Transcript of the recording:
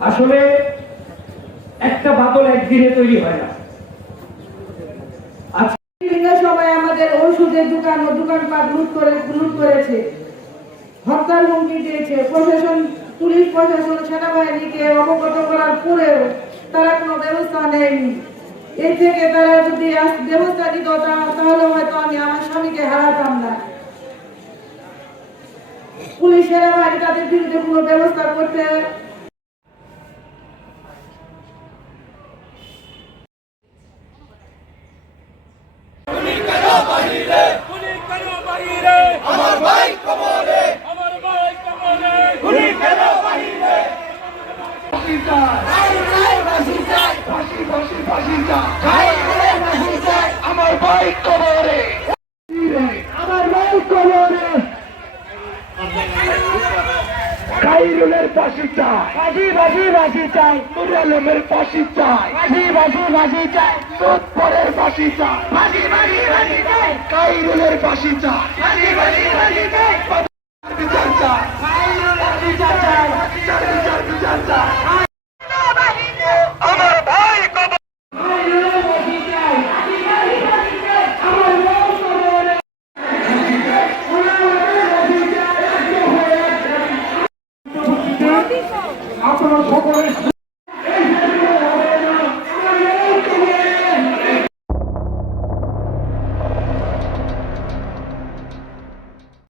আসলে একটা বাদল একদিনে তৈরি হয় না। আজকে বিভিন্ন আমাদের দোকান ও দোকানপাট লুট করে, লুট করেছে। হত্যার হুমকি দিয়েছে। প্রশাসন, পুলিশ প্রশাসন, সেনাবাহিনীকে অবগত করার পরেও তারা কোনো ব্যবস্থা নেয়নি। এর থেকে তারা যদি ব্যবস্থা দিত তাহলে হয়তো আমি আমার স্বামীকে হারাতাম না। পুলিশ, সেনাবাহিনী তাদের বিরুদ্ধে কোনো ব্যবস্থা করতে গুলি কেন বাহিরে আমার ভাই কবরে আমার ভাই কবরে গুলি কেন বাহিরে আমার ভাই কবরে আমার ভাই কবরে ফাঁসি চাই ফাঁসি ফাঁসি ফাঁসি চাই ফাঁসি চাই ফাঁসি ফাঁসি ফাঁসি চাই সোদপুরের ফাঁসি চাই ফাঁসি ফাঁসি আপনারা সকলে